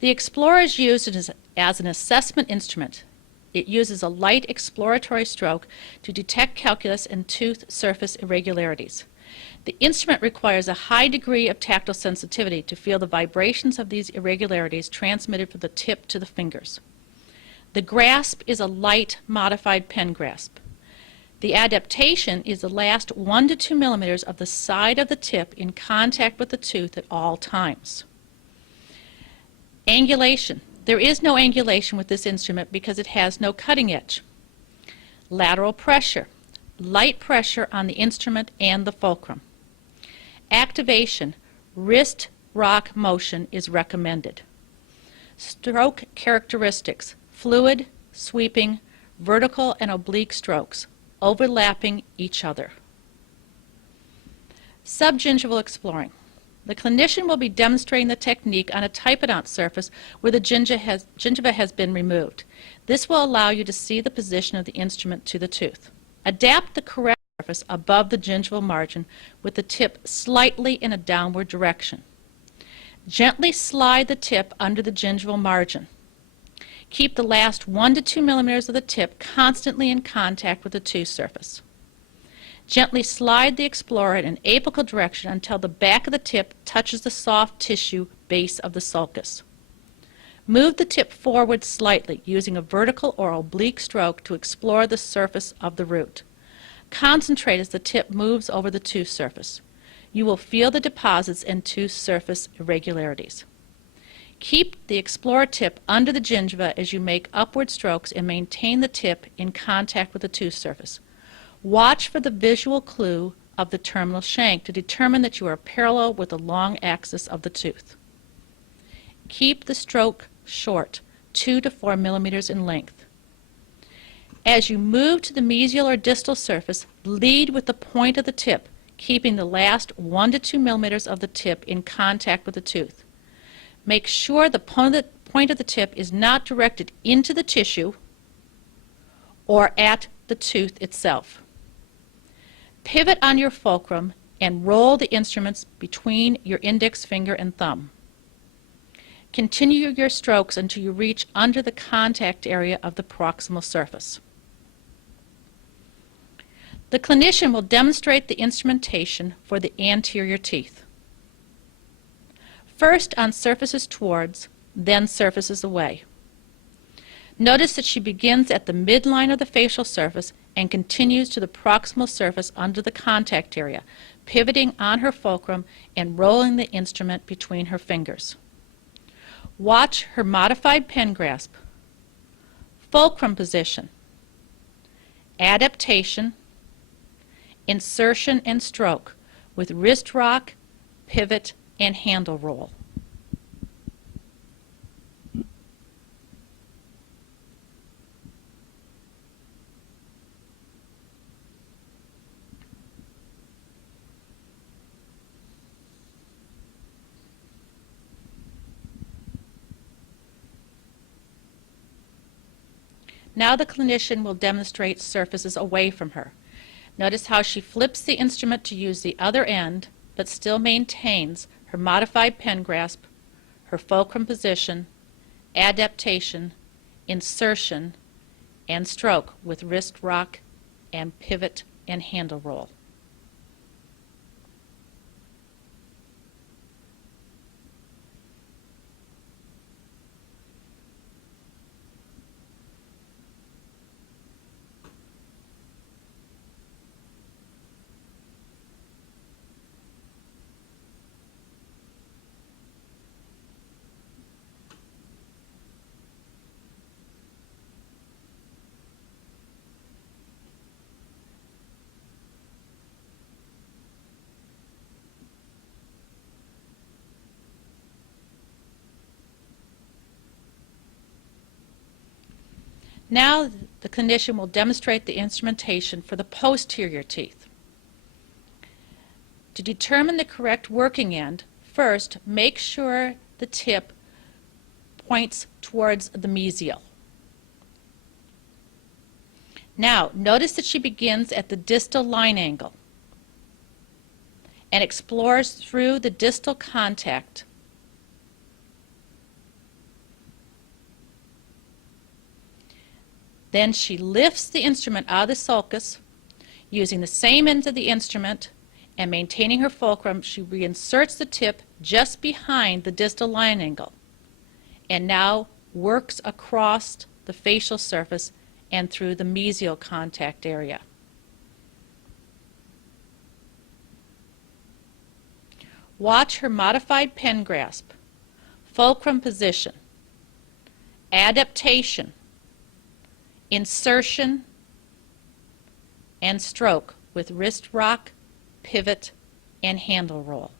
The Explorer is used as an assessment instrument. It uses a light exploratory stroke to detect calculus and tooth surface irregularities. The instrument requires a high degree of tactile sensitivity to feel the vibrations of these irregularities transmitted from the tip to the fingers. The grasp is a light, modified pen grasp. The adaptation is the last 1 to 2 millimeters of the side of the tip in contact with the tooth at all times. Angulation. There is no angulation with this instrument because it has no cutting edge. Lateral pressure. Light pressure on the instrument and the fulcrum. Activation. Wrist rock motion is recommended. Stroke characteristics. Fluid, sweeping, vertical and oblique strokes, overlapping each other. Subgingival exploring. The clinician will be demonstrating the technique on a typodont surface where the gingiva has been removed. This will allow you to see the position of the instrument to the tooth. Adapt the correct surface above the gingival margin with the tip slightly in a downward direction. Gently slide the tip under the gingival margin. Keep the last 1 to 2 millimeters of the tip constantly in contact with the tooth surface. Gently slide the Explorer in an apical direction until the back of the tip touches the soft tissue base of the sulcus. Move the tip forward slightly using a vertical or oblique stroke to explore the surface of the root. Concentrate as the tip moves over the tooth surface. You will feel the deposits and tooth surface irregularities. Keep the Explorer tip under the gingiva as you make upward strokes and maintain the tip in contact with the tooth surface. Watch for the visual clue of the terminal shank to determine that you are parallel with the long axis of the tooth. Keep the stroke short, 2 to 4 millimeters in length. As you move to the mesial or distal surface, lead with the point of the tip, keeping the last 1 to 2 millimeters of the tip in contact with the tooth. Make sure the point of the tip is not directed into the tissue or at the tooth itself. Pivot on your fulcrum and roll the instruments between your index finger and thumb. Continue your strokes until you reach under the contact area of the proximal surface. The clinician will demonstrate the instrumentation for the anterior teeth. First on surfaces towards, then surfaces away. Notice that she begins at the midline of the facial surface and continues to the proximal surface under the contact area, pivoting on her fulcrum and rolling the instrument between her fingers. Watch her modified pen grasp, fulcrum position, adaptation, insertion and stroke with wrist rock, pivot, and handle roll. Now the clinician will demonstrate surfaces away from her. Notice how she flips the instrument to use the other end, but still maintains her modified pen grasp, her fulcrum position, adaptation, insertion, and stroke with wrist rock and pivot and handle roll. Now the clinician will demonstrate the instrumentation for the posterior teeth. To determine the correct working end, first make sure the tip points towards the mesial. Now notice that she begins at the distal line angle and explores through the distal contact Then she lifts the instrument out of the sulcus, using the same ends of the instrument and maintaining her fulcrum. She reinserts the tip just behind the distal line angle and now works across the facial surface and through the mesial contact area. Watch her modified pen grasp, fulcrum position, adaptation, insertion, and stroke with wrist rock, pivot, and handle roll.